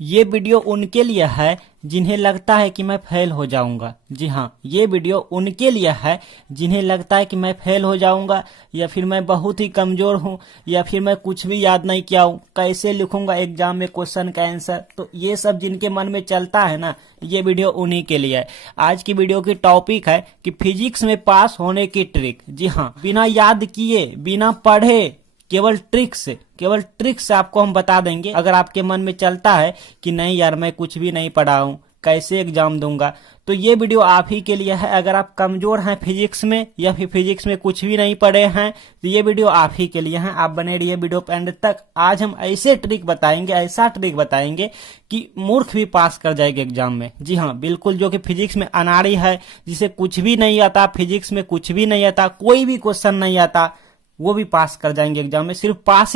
ये वीडियो उनके लिए है जिन्हें लगता है कि मैं फेल हो जाऊंगा। जी हाँ, ये वीडियो उनके लिए है जिन्हें लगता है कि मैं फेल हो जाऊंगा, या फिर मैं बहुत ही कमजोर हूं, या फिर मैं कुछ भी याद नहीं किया हूं, कैसे लिखूंगा एग्जाम में क्वेश्चन का आंसर। तो ये सब जिनके मन में चलता है ना, ये वीडियो उन्हीं के लिए है। आज की वीडियो की टॉपिक है कि फिजिक्स में पास होने की ट्रिक। जी हाँ, बिना याद किए, बिना पढ़े, केवल ट्रिक से आपको हम बता देंगे। अगर आपके मन में चलता है कि नहीं यार मैं कुछ भी नहीं पढ़ा हूं, कैसे एग्जाम दूंगा, तो ये वीडियो आप ही के लिए है। अगर आप कमजोर हैं फिजिक्स में, या फिर फिजिक्स में कुछ भी नहीं पढ़े हैं, तो ये वीडियो आप ही के लिए है। आप बने रहिए वीडियो पे एंड तक। आज हम ऐसे ट्रिक बताएंगे, ऐसा ट्रिक बताएंगे कि मूर्ख भी पास कर जाएगा एग्जाम में। जी हाँ, बिल्कुल, जो कि फिजिक्स में अनाड़ी है, जिसे कुछ भी नहीं आता, फिजिक्स में कुछ भी नहीं आता, कोई भी क्वेश्चन नहीं आता, वो भी पास कर जाएंगे एग्जाम में। सिर्फ पास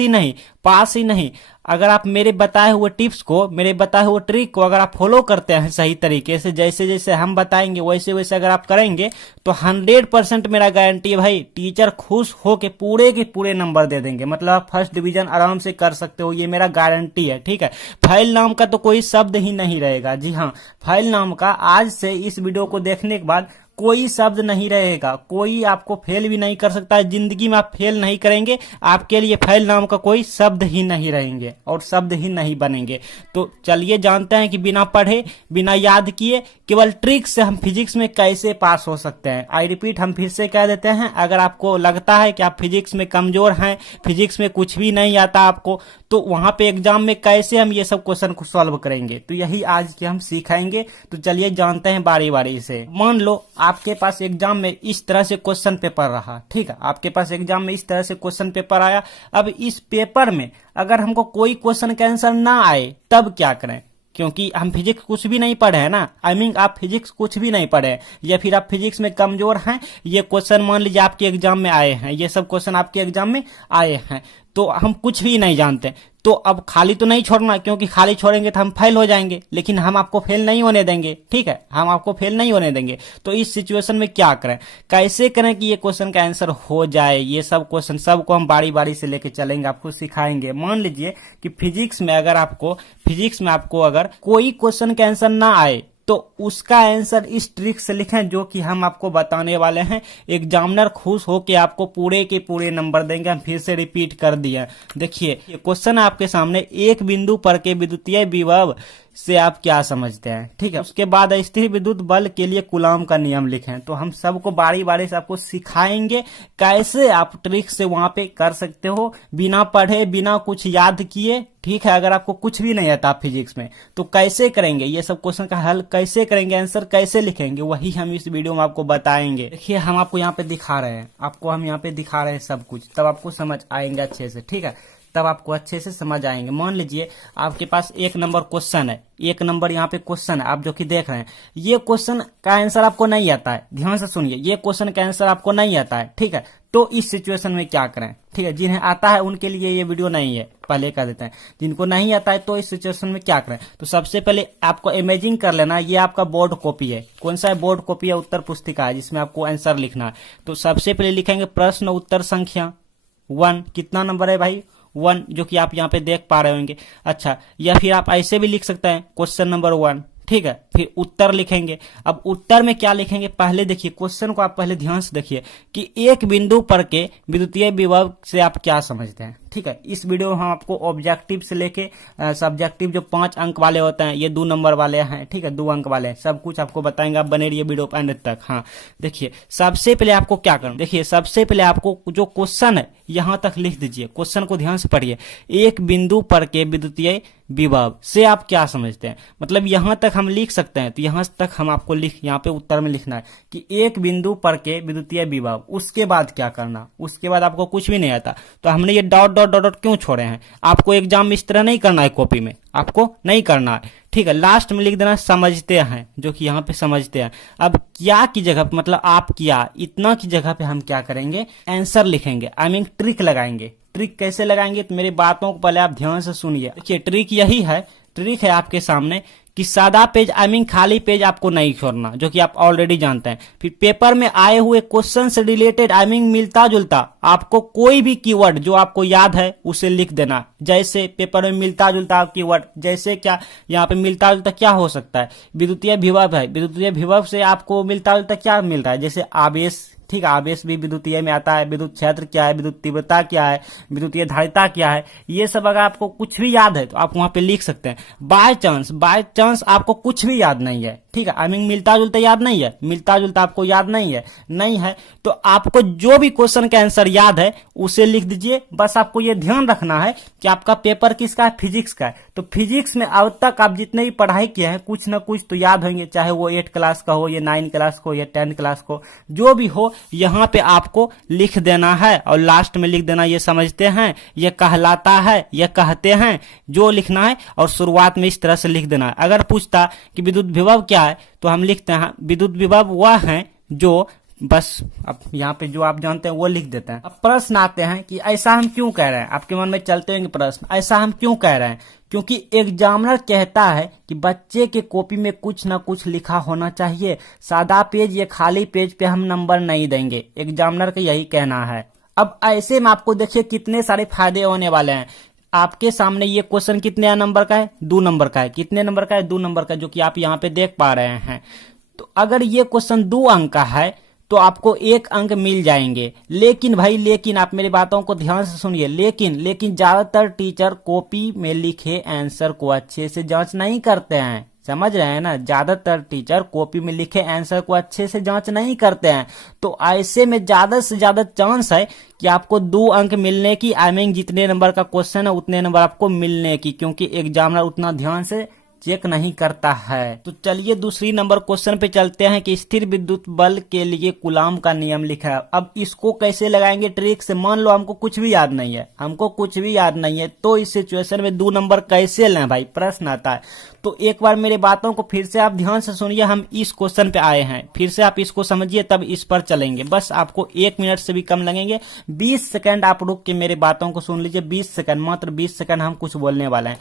ही नहीं, अगर आप मेरे बताए हुए टिप्स को, मेरे बताए हुए ट्रिक को अगर आप फॉलो करते हैं सही तरीके से, जैसे जैसे हम बताएंगे वैसे वैसे अगर आप करेंगे, तो 100% मेरा गारंटी है भाई, टीचर खुश हो के पूरे नंबर दे देंगे। मतलब आप फर्स्ट डिवीजन आराम से कर सकते हो, ये मेरा गारंटी है। ठीक है, फेल नाम का तो कोई शब्द ही नहीं रहेगा। जी हाँ, फेल नाम का आज से इस वीडियो को देखने के बाद कोई शब्द नहीं रहेगा। कोई आपको फेल भी नहीं कर सकता है, जिंदगी में आप फेल नहीं करेंगे। आपके लिए फेल नाम का कोई शब्द ही नहीं रहेंगे और शब्द ही नहीं बनेंगे। तो चलिए जानते हैं कि बिना पढ़े, बिना याद किए, केवल ट्रिक से हम फिजिक्स में कैसे पास हो सकते हैं। आई रिपीट, हम फिर से कह देते हैं, अगर आपको लगता है कि आप फिजिक्स में कमजोर हैं, फिजिक्स में कुछ भी नहीं आता आपको, तो वहां पे एग्जाम में कैसे हम ये सब क्वेश्चन को सॉल्व करेंगे, तो यही आज के हम सिखाएंगे। तो चलिए जानते हैं बारी बारी से। मान लो आपके पास एग्जाम में इस तरह से क्वेश्चन पेपर रहा। ठीक है, आपके पास एग्जाम में इस तरह से क्वेश्चन पेपर आया। अब इस पेपर में अगर हमको कोई क्वेश्चन का आंसर ना आए, तब क्या करें? क्योंकि हम फिजिक्स कुछ भी नहीं पढ़े हैं ना, आप फिजिक्स कुछ भी नहीं पढ़े हैं, या फिर आप फिजिक्स में कमजोर हैं। ये क्वेश्चन मान लीजिए आपके एग्जाम में आए हैं, ये सब क्वेश्चन आपके एग्जाम में आए हैं, तो हम कुछ भी नहीं जानते। तो अब खाली तो नहीं छोड़ना, क्योंकि खाली छोड़ेंगे तो हम फेल हो जाएंगे। लेकिन हम आपको फेल नहीं होने देंगे। ठीक है, हम आपको फेल नहीं होने देंगे। तो इस सिचुएशन में क्या करें, कैसे करें कि ये क्वेश्चन का आंसर हो जाए? ये सब क्वेश्चन सबको हम बारी बारी से लेके चलेंगे, आपको सिखाएंगे। मान लीजिए कि फिजिक्स में आपको अगर कोई क्वेश्चन का आंसर ना आए, तो उसका आंसर इस ट्रिक से लिखें जो कि हम आपको बताने वाले हैं। एग्जामिनर खुश होकर आपको पूरे के पूरे नंबर देंगे। हम फिर से रिपीट कर दिया। देखिए, क्वेश्चन आपके सामने, एक बिंदु पर के विद्युतीय विभव से आप क्या समझते हैं? ठीक है, उसके बाद स्थिर विद्युत बल के लिए कूलॉम का नियम लिखें। तो हम सबको बारी बारी से आपको सिखाएंगे कैसे आप ट्रिक से वहां पे कर सकते हो, बिना पढ़े, बिना कुछ याद किए। ठीक है, अगर आपको कुछ भी नहीं आता फिजिक्स में, तो कैसे करेंगे ये सब क्वेश्चन का हल, कैसे करेंगे, आंसर कैसे लिखेंगे, वही हम इस वीडियो में आपको बताएंगे। देखिए, हम आपको यहाँ पे दिखा रहे हैं, हम यहाँ पे दिखा रहे हैं सब कुछ, तब आपको समझ आएंगे अच्छे से। ठीक है, तब आपको अच्छे से समझ आएंगे। मान लीजिए आपके पास 1 नंबर क्वेश्चन है, 1 नंबर यहाँ पे क्वेश्चन है, आप जो कि देख रहे हैं। ये क्वेश्चन का आंसर आपको नहीं आता है, ध्यान से सुनिए, ये क्वेश्चन का आंसर आपको नहीं आता है। ठीक है, तो इस सिचुएशन में क्या करें? ठीक है, जिन्हें आता है उनके लिए ये वीडियो नहीं है, पहले कर देते हैं। जिनको नहीं आता है, तो इस सिचुएशन में क्या करें? तो सबसे पहले आपको इमेजिन कर लेना, ये आपका बोर्ड कॉपी है। कौन सा है? बोर्ड कॉपी है, उत्तर पुस्तिका है, जिसमें आपको आंसर लिखना है। तो सबसे पहले लिखेंगे प्रश्न उत्तर संख्या 1। कितना नंबर है भाई? 1, जो कि आप यहाँ पे देख पा रहे होंगे। अच्छा, या फिर आप ऐसे भी लिख सकते हैं, क्वेश्चन नंबर 1। ठीक है, फिर उत्तर लिखेंगे। अब उत्तर में क्या लिखेंगे? पहले देखिए क्वेश्चन को, आप पहले ध्यान से देखिए कि एक बिंदु पर के विद्युतीय विभव से आप क्या समझते हैं। ठीक है, इस वीडियो में हम आपको ऑब्जेक्टिव से लेके सब्जेक्टिव, जो 5 अंक वाले होते हैं, ये 2 नंबर वाले हैं। ठीक है, 2 अंक वाले हैं, सब कुछ आपको बताएंगे। आप बने रहिए वीडियो एंड तक। हाँ, देखिए, सबसे पहले आपको क्या करना, देखिए सबसे पहले आपको जो क्वेश्चन है यहां तक लिख दीजिए। क्वेश्चन को ध्यान से पढ़िए। एक बिंदु पर के विद्युतीय विभव से आप क्या समझते हैं, मतलब यहां तक हम लिख सकते हैं। तो यहां तक हम आपको यहाँ पे उत्तर में लिखना है कि एक बिंदु पर के विद्युतीय विभव। उसके बाद क्या करना? उसके बाद आपको कुछ भी नहीं आता, तो हमने ये डॉट डॉट डॉट डॉट क्यों छोड़े हैं? आपको एग्जाम में इस तरह नहीं करना है, कॉपी में आपको नहीं करना है। ठीक है, लास्ट में लिख देना समझते हैं, जो कि यहाँ पे समझते हैं। अब क्या की जगह, मतलब आप क्या, इतना की जगह पे हम क्या करेंगे? आंसर लिखेंगे, ट्रिक लगाएंगे। ट्रिक कैसे लगाएंगे? तो मेरी बातों को पहले आप ध्यान से सुनिए। देखिए, ट्रिक यही है, ट्रिक है आपके सामने कि सादा पेज आई मीन खाली पेज आपको नहीं छोड़ना, जो कि आप ऑलरेडी जानते हैं। फिर पेपर में आए हुए क्वेश्चन से रिलेटेड आई मीन मिलता जुलता आपको कोई भी कीवर्ड जो आपको याद है उसे लिख देना। जैसे पेपर में मिलता जुलता कीवर्ड, जैसे क्या यहाँ पे मिलता जुलता क्या हो सकता है, विद्युतीय विभव है, विद्युतीय विभव से आपको मिलता जुलता क्या मिल रहा है, जैसे आवेश, ठीक है, आवेश भी विद्युतीय में आता है, विद्युत क्षेत्र क्या है, विद्युत तीव्रता क्या है, विद्युतीय धारिता क्या है, ये सब अगर आपको कुछ भी याद है तो आप वहां पे लिख सकते हैं। बाय चांस आपको कुछ भी याद नहीं है, ठीक है, आई मीन मिलता जुलता याद नहीं है, मिलता जुलता आपको याद नहीं है तो आपको जो भी क्वेश्चन का आंसर याद है उसे लिख दीजिए। बस आपको ये ध्यान रखना है कि आपका पेपर किसका है, फिजिक्स का है। तो फिजिक्स में अब तक आप जितने भी पढ़ाई किए हैं कुछ ना कुछ तो याद होंगे, चाहे वो 8 क्लास का हो या 9 क्लास को या 10 क्लास को, जो भी हो यहाँ पे आपको लिख देना है और लास्ट में लिख देना ये समझते हैं, ये कहलाता है, ये कहते हैं, जो लिखना है और शुरुआत में इस तरह से लिख देना है। अगर पूछता कि विद्युत विभव क्या है तो हम लिखते हैं विद्युत विभव वह है जो, बस अब यहाँ पे जो आप जानते हैं वो लिख देते हैं। अब प्रश्न आते हैं कि ऐसा हम क्यों कह रहे हैं, आपके मन में चलते होंगे प्रश्न, ऐसा हम क्यों कह रहे हैं, क्योंकि एग्जामिनर कहता है कि बच्चे के कॉपी में कुछ ना कुछ लिखा होना चाहिए, सादा पेज या खाली पेज पे हम नंबर नहीं देंगे, एग्जामिनर का यही कहना है। अब ऐसे में आपको देखिए कितने सारे फायदे होने वाले हैं। आपके सामने ये क्वेश्चन कितने नंबर का है, 2 नंबर का है, कितने नंबर का है, 2 नंबर का, जो कि आप यहाँ पे देख पा रहे हैं। तो अगर ये क्वेश्चन 2 अंक का है तो आपको 1 अंक मिल जाएंगे। लेकिन भाई लेकिन आप मेरी बातों को ध्यान से सुनिए, लेकिन ज्यादातर टीचर कॉपी में लिखे आंसर को अच्छे से जांच नहीं करते हैं, समझ रहे हैं ना, ज्यादातर टीचर कॉपी में लिखे आंसर को अच्छे से जांच नहीं करते हैं। तो ऐसे में ज्यादा से ज्यादा चांस है कि आपको 2 अंक मिलने की, आई मीन जितने नंबर का क्वेश्चन है उतने नंबर आपको मिलने की, क्योंकि एग्जामिनर उतना ध्यान से चेक नहीं करता है। तो चलिए दूसरी नंबर क्वेश्चन पे चलते हैं कि स्थिर विद्युत बल के लिए कूलाम का नियम लिखा है। अब इसको कैसे लगाएंगे ट्रिक से, मान लो हमको कुछ भी याद नहीं है, तो इस सिचुएशन में 2 नंबर कैसे लें भाई, प्रश्न आता है। तो एक बार मेरे बातों को फिर से आप ध्यान से सुनिए, हम इस क्वेश्चन पे आए हैं, फिर से आप इसको समझिए तब इस पर चलेंगे। बस आपको 1 मिनट से भी कम लगेंगे, 20 सेकंड आप रुक के मेरे बातों को सुन लीजिए, 20 सेकंड, मात्र 20 सेकंड हम कुछ बोलने वाले हैं।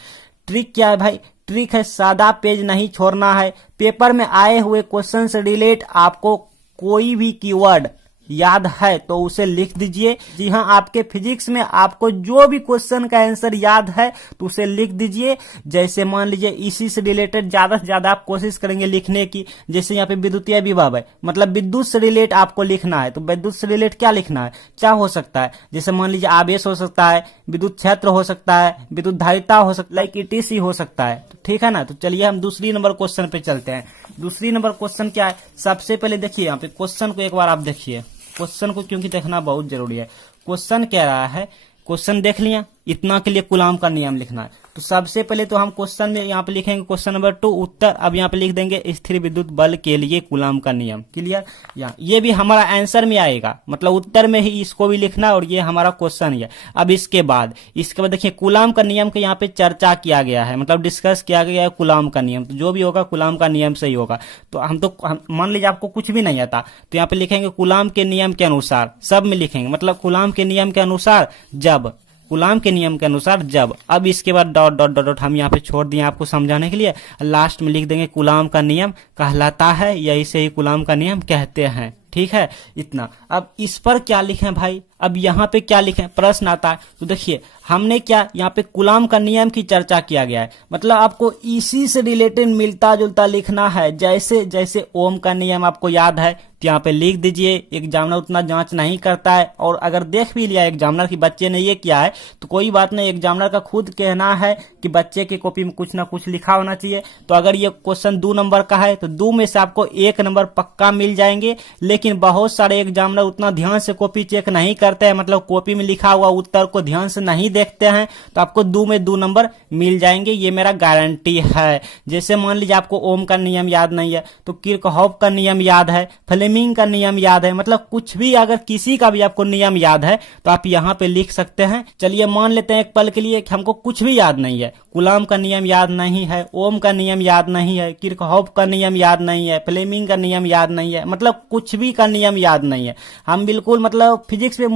ट्रिक क्या है भाई, ट्रिक है सादा पेज नहीं छोड़ना है। पेपर में आए हुए क्वेश्चन से रिलेट आपको कोई भी कीवर्ड याद है तो उसे लिख दीजिए। जी हाँ, आपके फिजिक्स में आपको जो भी क्वेश्चन का आंसर याद है तो उसे लिख दीजिए। जैसे मान लीजिए इसी से रिलेटेड ज्यादा से ज्यादा आप कोशिश करेंगे लिखने की। जैसे यहाँ पे विद्युतीय विभव है, मतलब विद्युत से रिलेट आपको लिखना है, तो विद्युत से रिलेट क्या लिखना है, क्या हो सकता है, जैसे मान लीजिए आवेश हो सकता है, विद्युत क्षेत्र हो सकता है, विद्युत धारिता हो सकता है, ETC हो सकता है। तो ठीक है ना, तो चलिए हम दूसरी नंबर क्वेश्चन पे चलते हैं। दूसरी नंबर क्वेश्चन क्या है, सबसे पहले देखिए यहाँ पे क्वेश्चन को एक बार आप देखिए, क्वेश्चन को क्योंकि देखना बहुत जरूरी है। क्वेश्चन कह रहा है, क्वेश्चन देख लिया, इतना के लिए कूलाम का नियम लिखना है। तो सबसे पहले तो हम क्वेश्चन में यहाँ पे लिखेंगे क्वेश्चन नंबर 2 उत्तर, अब यहाँ पे लिख देंगे स्थिर विद्युत बल के लिए कूलाम का नियम। क्लियर, यहाँ ये भी हमारा आंसर में आएगा, मतलब उत्तर में ही इसको भी लिखना और ये हमारा क्वेश्चन है। अब इसके बाद देखिए कूलाम का नियम के यहाँ पे चर्चा किया गया है, मतलब डिस्कस किया गया है कूलाम का नियम। तो जो भी होगा कूलाम का नियम से ही होगा। तो मान लीजिए आपको कुछ भी नहीं आता तो यहाँ पे लिखेंगे कूलाम के नियम के अनुसार, सब में लिखेंगे, मतलब कूलाम के नियम के अनुसार जब, कूलाम के नियम के अनुसार जब। अब इसके बाद डॉट डॉट डॉट हम यहाँ पे छोड़ दिए आपको समझाने के लिए, लास्ट में लिख देंगे कूलाम का नियम कहलाता है या इसे ही कूलाम का नियम कहते हैं। ठीक है, इतना। अब इस पर क्या लिखें भाई, अब यहाँ पे क्या लिखें, प्रश्न आता है। तो देखिए हमने क्या यहाँ पे कूलाम का नियम की चर्चा किया गया है, मतलब आपको इसी से रिलेटेड मिलता जुलता लिखना है। जैसे जैसे ओम का नियम आपको याद है तो यहाँ पे लिख दीजिए, एग्जामिनर उतना जांच नहीं करता है। और अगर देख भी लिया एग्जामिनर की बच्चे ने ये किया है तो कोई बात नहीं, एग्जामिनर का खुद कहना है कि बच्चे की कॉपी में कुछ ना कुछ लिखा होना चाहिए। तो अगर ये क्वेश्चन 2 नंबर का है तो 2 में से आपको 1 नंबर पक्का मिल जाएंगे। लेकिन बहुत सारे एग्जामिनर उतना ध्यान से कॉपी चेक नहीं करते हैं, मतलब कॉपी में लिखा हुआ उत्तर को ध्यान से नहीं देखते हैं, तो आपको 2 में 2 नंबर मिल जाएंगे, ये मेरा गारंटी है। जैसे मान लीजिए आपको ओम का नियम याद नहीं है तो किरचॉफ का नियम याद है, फ्लेमिंग का नियम याद है, मतलब कुछ भी अगर किसी का भी आपको नियम याद है तो आप यहाँ पे लिख सकते हैं। चलिए मान लेते हैं एक पल के लिए कि हमको कुछ भी याद नहीं है, कूलाम का नियम याद नहीं है, ओम का नियम याद नहीं है, किरचॉफ का नियम याद नहीं है, फ्लेमिंग का नियम याद नहीं है, मतलब कुछ भी का नियम याद नहीं है। हम बिल्कुल मतलब फिजिक्स में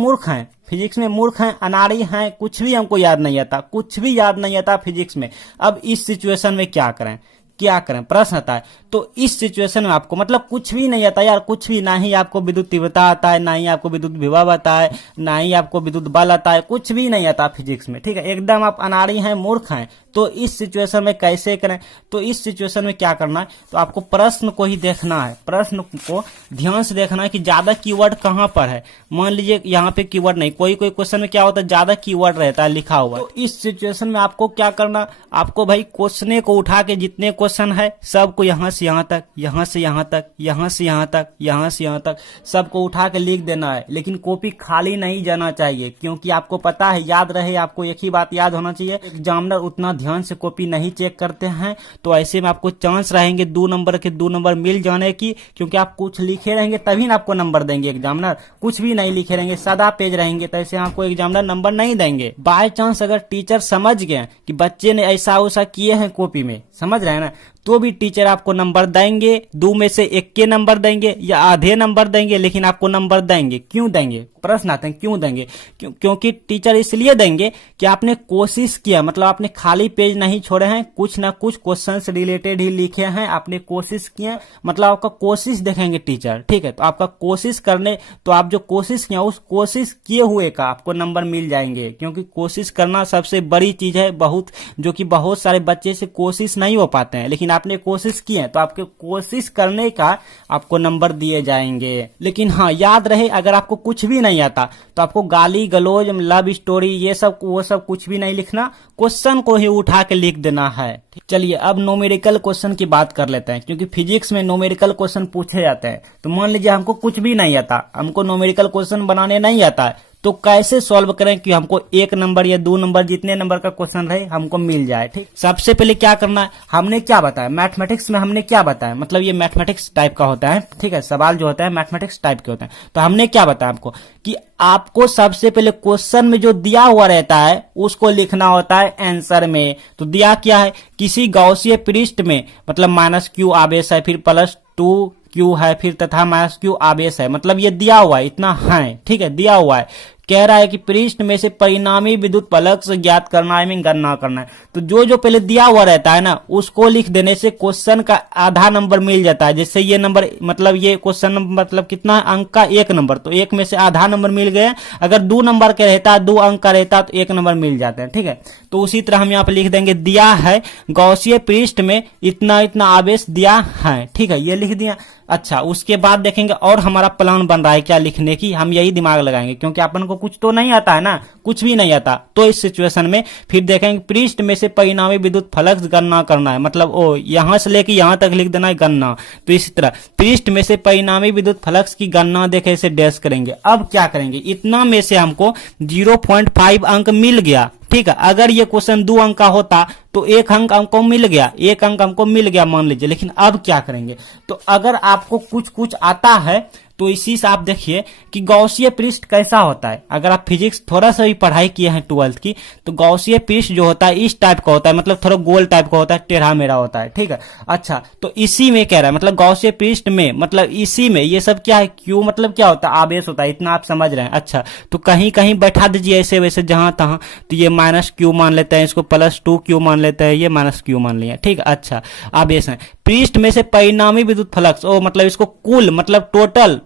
मूर्ख हैं, अनाड़ी हैं, कुछ भी हमको याद नहीं आता, कुछ भी याद नहीं आता फिजिक्स में। अब इस सिचुएशन में क्या करें, क्या करें, प्रश्न आता है। तो इस सिचुएशन में आपको मतलब कुछ भी नहीं आता यार, कुछ भी, ना ही आपको विद्युत तीव्रता आता है, ना ही आपको विद्युत विभव आता है, ना ही आपको विद्युत बल आता है, कुछ भी नहीं आता फिजिक्स में, ठीक है, एकदम आप अनाड़ी हैं, मूर्ख हैं। तो इस सिचुएशन में कैसे करें, तो इस सिचुएशन में क्या करना है, तो आपको प्रश्न को ही देखना है, प्रश्न को ध्यान से देखना है कि ज्यादा कीवर्ड कहां पर है। मान लीजिए यहाँ पे कीवर्ड नहीं, कोई कोई क्वेश्चन में क्या होता है ज्यादा कीवर्ड रहता है लिखा हुआ। तो इस सिचुएशन में आपको क्या करना, आपको भाई क्वेश्चन को उठा के जितने क्वेश्चन है सबको यहां से यहां तक, यहां से यहां तक, यहां से यहां तक, यहां से यहां तक सबको उठा के लिख देना है। लेकिन कॉपी खाली नहीं जाना चाहिए, क्योंकि आपको पता है, याद रहे, आपको एक ही बात याद होना चाहिए, एग्जामिनर उतना ध्यान से कॉपी नहीं चेक करते हैं। तो ऐसे में आपको चांस रहेंगे 2 नंबर के 2 नंबर मिल जाने की, क्योंकि आप कुछ लिखे रहेंगे तभी ना आपको नंबर देंगे एग्जामिनर। कुछ भी नहीं लिखे रहेंगे, सादा पेज रहेंगे, तो ऐसे आपको एग्जामिनर नंबर नहीं देंगे। बाय चांस अगर टीचर समझ गए कि बच्चे ने ऐसा वैसा किए हैं कॉपी में, समझ रहे हैं ना, तो भी टीचर आपको नंबर देंगे। 2 में से 1 के नंबर देंगे या आधे नंबर देंगे, लेकिन आपको नंबर देंगे। क्यों देंगे, प्रश्न आते हैं क्यों देंगे, क्योंकि टीचर इसलिए देंगे कि आपने कोशिश किया, मतलब आपने खाली पेज नहीं छोड़े हैं, कुछ ना कुछ क्वेश्चन से रिलेटेड ही लिखे हैं, आपने कोशिश किए, मतलब आपका कोशिश देखेंगे टीचर, ठीक है। तो आपका कोशिश करने, तो आप जो कोशिश किया उस कोशिश किए हुए का आपको नंबर मिल जाएंगे, क्योंकि कोशिश करना सबसे बड़ी चीज है, बहुत, जो कि बहुत सारे बच्चे से कोशिश नहीं हो पाते हैं, लेकिन आपने कोशिश की है तो आपके कोशिश करने का आपको नंबर दिए जाएंगे। लेकिन हाँ याद रहे, अगर आपको कुछ भी नहीं आता तो आपको गाली गलौज, लव स्टोरी, ये सब वो सब कुछ भी नहीं लिखना, क्वेश्चन को ही उठा के लिख देना है। चलिए अब न्यूमेरिकल क्वेश्चन की बात कर लेते हैं, क्योंकि फिजिक्स में न्यूमेरिकल क्वेश्चन पूछे जाते हैं। तो मान लीजिए हमको कुछ भी नहीं आता, हमको न्यूमेरिकल क्वेश्चन बनाने नहीं आता है, तो कैसे सॉल्व करें कि हमको 1 नंबर या 2 नंबर जितने नंबर का क्वेश्चन रहे हमको मिल जाए, ठीक। सबसे पहले क्या करना है, हमने क्या बताया मैथमेटिक्स में, हमने क्या बताया, मतलब ये मैथमेटिक्स टाइप का होता है, ठीक है, सवाल जो होता है मैथमेटिक्स टाइप के होते हैं। तो हमने क्या बताया आपको कि आपको सबसे पहले क्वेश्चन में जो दिया हुआ रहता है उसको लिखना होता है आंसर में। तो दिया क्या है, किसी गौसीय पृष्ठ में, मतलब -q आवेश है, फिर +2 Q है, फिर तथा -q आवेश है, मतलब ये दिया हुआ है, इतना है, ठीक है, दिया हुआ है। कह रहा है कि पृष्ठ में से परिणामी विद्युत फ्लक्स ज्ञात करना है, गणना करना है। तो जो जो पहले दिया हुआ रहता है ना उसको लिख देने से क्वेश्चन का आधा नंबर मिल जाता है। जैसे ये नंबर, मतलब ये क्वेश्चन मतलब कितना अंक का, 1 नंबर, तो 1 में से आधा नंबर मिल गया। अगर 2 नंबर का रहता, 2 अंक का रहता तो 1 नंबर मिल जाते हैं, ठीक है। तो उसी तरह हम यहाँ पे लिख देंगे, दिया है गौसीय पृष्ठ में इतना इतना आवेश दिया है, ठीक है, ये लिख दिया। अच्छा, उसके बाद देखेंगे और हमारा प्लान बन रहा है क्या लिखने की, हम यही दिमाग लगाएंगे, क्योंकि अपन को कुछ तो नहीं आता है ना, कुछ भी नहीं आता। तो इस सिचुएशन में फिर देखेंगे पृष्ठ में से परिणामी विद्युत फ्लक्स गणना करना है, मतलब ओ यहां से लेके यहां तक लिख देना है गणना। तो इसी तरह पृष्ठ में से परिणामी विद्युत फ्लक्स की गणना देखे इसे डैश करेंगे। अब क्या करेंगे, इतना में से हमको 0.5 अंक मिल गया, ठीक है। अगर ये क्वेश्चन 2 अंक का होता तो 1 अंक हमको मिल गया, 1 अंक हमको मिल गया मान लीजिए। लेकिन अब क्या करेंगे, तो अगर आपको कुछ कुछ आता है तो इसी से आप देखिए कि गौसीय पृष्ठ कैसा होता है। अगर आप फिजिक्स थोड़ा सा भी पढ़ाई किए हैं 12th की, तो गौसीय पृष्ठ जो होता है इस टाइप का होता है, मतलब थोड़ा गोल टाइप का होता है, टेढ़ा मेढ़ा होता है, ठीक है। अच्छा, तो इसी में कह रहा है, मतलब गौसीय पृष्ठ में, मतलब इसी में ये सब क्या है, क्यू मतलब क्या होता है, आवेश होता है, इतना आप समझ रहे हैं। अच्छा, तो कहीं कहीं बैठा दीजिए ऐसे वैसे जहां तहां, तो ये -q मान लेते हैं, इसको +2q मान लेते हैं, ये -q मान लिया, ठीक है। अच्छा, आवेश है पृष्ठ में से परिणामी विद्युत फ्लक्स, ओ मतलब इसको कुल, मतलब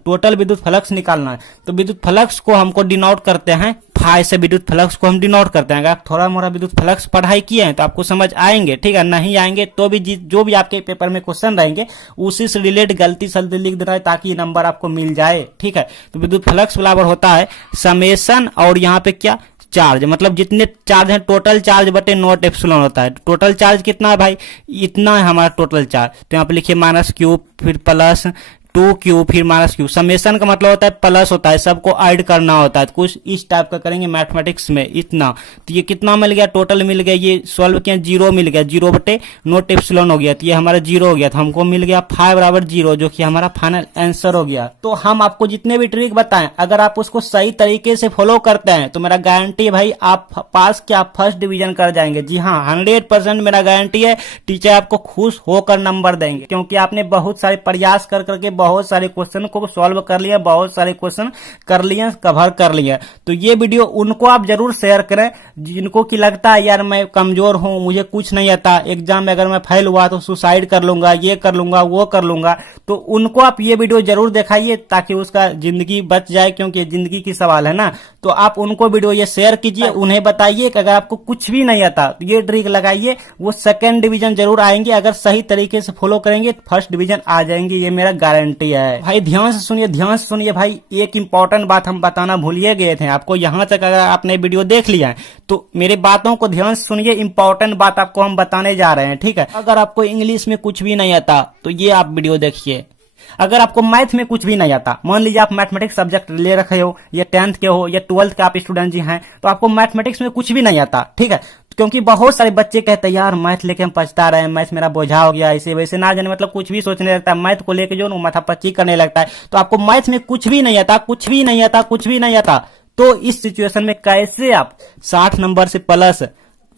टोटल विद्युत फ्लक्स निकालना है। तो विद्युत फ्लक्स को हमको डिनोट करते हैं फाई से, विद्युत फ्लक्स को हम डिनोट करते हैं। अगर आप थोड़ा मोड़ा विद्युत फ्लक्स पढ़ाई किए हैं तो आपको समझ आएंगे, ठीक है। नहीं आएंगे तो भी जो भी आपके पेपर में क्वेश्चन रहेंगे उसी से रिलेट गलती सलती लिख देना है, ताकि ये नंबर आपको मिल जाए, ठीक है। तो विद्युत फ्लक्स बराबर होता है समेशन, और यहाँ पे क्या, चार्ज, मतलब जितने चार्ज है टोटल चार्ज बटे नॉट एप्सिलॉन होता है। टोटल चार्ज कितना है भाई, इतना है हमारा टोटल चार्ज। तो यहाँ पे लिखिए -q, फिर +2q, फिर -q। समेशन का मतलब होता है प्लस होता है, सबको ऐड करना होता है, कुछ इस टाइप का करेंगे मैथमेटिक्स में, इतना। तो ये कितना मिल गया, टोटल मिल गया, ये सॉल्व किया 0 मिल गया, 0 बटे नॉट एप्सिलॉन हो गया, तो ये हमारा 0 हो गया। तो हमको मिल गया फाई बराबर 0, जो कि हमारा फाइनल आंसर हो गया। तो हम आपको जितने भी ट्रिक बताएं, अगर आप उसको सही तरीके से फॉलो करते हैं तो मेरा गारंटी है भाई आप पास क्या, फर्स्ट डिवीजन कर जाएंगे। जी हाँ, 100% मेरा गारंटी है, टीचर आपको खुश होकर नंबर देंगे, क्योंकि आपने बहुत सारे प्रयास कर करके बहुत सारे क्वेश्चन को सॉल्व कर लिया, बहुत सारे क्वेश्चन कर लिए, कवर कर लिया। तो ये वीडियो उनको आप जरूर शेयर करें जिनको कि लगता है यार मैं कमजोर हूं, मुझे कुछ नहीं आता, एग्जाम में अगर मैं फेल हुआ तो सुसाइड कर लूंगा, ये कर लूंगा, वो कर लूंगा। तो उनको आप ये वीडियो जरूर दिखाइए ताकि उसका जिंदगी बच जाए, क्योंकि जिंदगी की सवाल है ना। तो आप उनको वीडियो ये शेयर कीजिए, उन्हें बताइए कि अगर आपको कुछ भी नहीं आता तो ये ट्रिक लगाइए, वो सेकंड डिवीजन जरूर आएंगे। अगर सही तरीके से फॉलो करेंगे तो फर्स्ट डिवीजन आ जाएंगे, ये मेरा गारंटी है। भाई ध्यान से सुनिए, ध्यान से सुनिए भाई, एक इंपॉर्टेंट बात हम बताना भूलिए गए थे आपको। यहां तक अगर आपने वीडियो देख लिया है तो मेरे बातों को ध्यान से सुनिए, इंपॉर्टेंट बात आपको हम बताने जा रहे हैं, ठीक है। अगर आपको इंग्लिश में कुछ भी नहीं आता तो ये आप वीडियो देखिए। अगर आपको मैथ में कुछ भी नहीं आता, मान लीजिए आप मैथमेटिक्स सब्जेक्ट ले रखे हो, या 10th के हो या 12th के आप स्टूडेंट जी हैं, तो आपको मैथमेटिक्स में कुछ भी नहीं आता, ठीक है। क्योंकि बहुत सारे बच्चे कहते हैं यार मैथ लेके हम पछता रहे हैं, मैथ मेरा बोझा हो गया, ऐसे वैसे ना जाने मतलब कुछ भी सोचने लगता है, मैथ को लेके जो माथा पच्ची करने लगता है। तो आपको मैथ में कुछ भी नहीं आता, कुछ भी नहीं आता, कुछ भी नहीं आता, तो इस सिचुएशन में कैसे आप 60 नंबर से प्लस,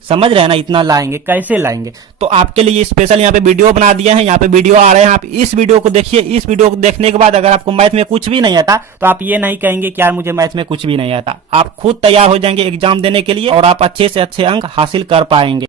समझ रहे हैं ना, इतना लाएंगे, कैसे लाएंगे। तो आपके लिए स्पेशल यहाँ पे वीडियो बना दिया है, यहाँ पे वीडियो आ रहे हैं, आप इस वीडियो को देखिए। इस वीडियो को देखने के बाद अगर आपको मैथ में कुछ भी नहीं आता तो आप ये नहीं कहेंगे कि यार मुझे मैथ में कुछ भी नहीं आता। आप खुद तैयार हो जाएंगे एग्जाम देने के लिए और आप अच्छे से अच्छे अंक हासिल कर पाएंगे।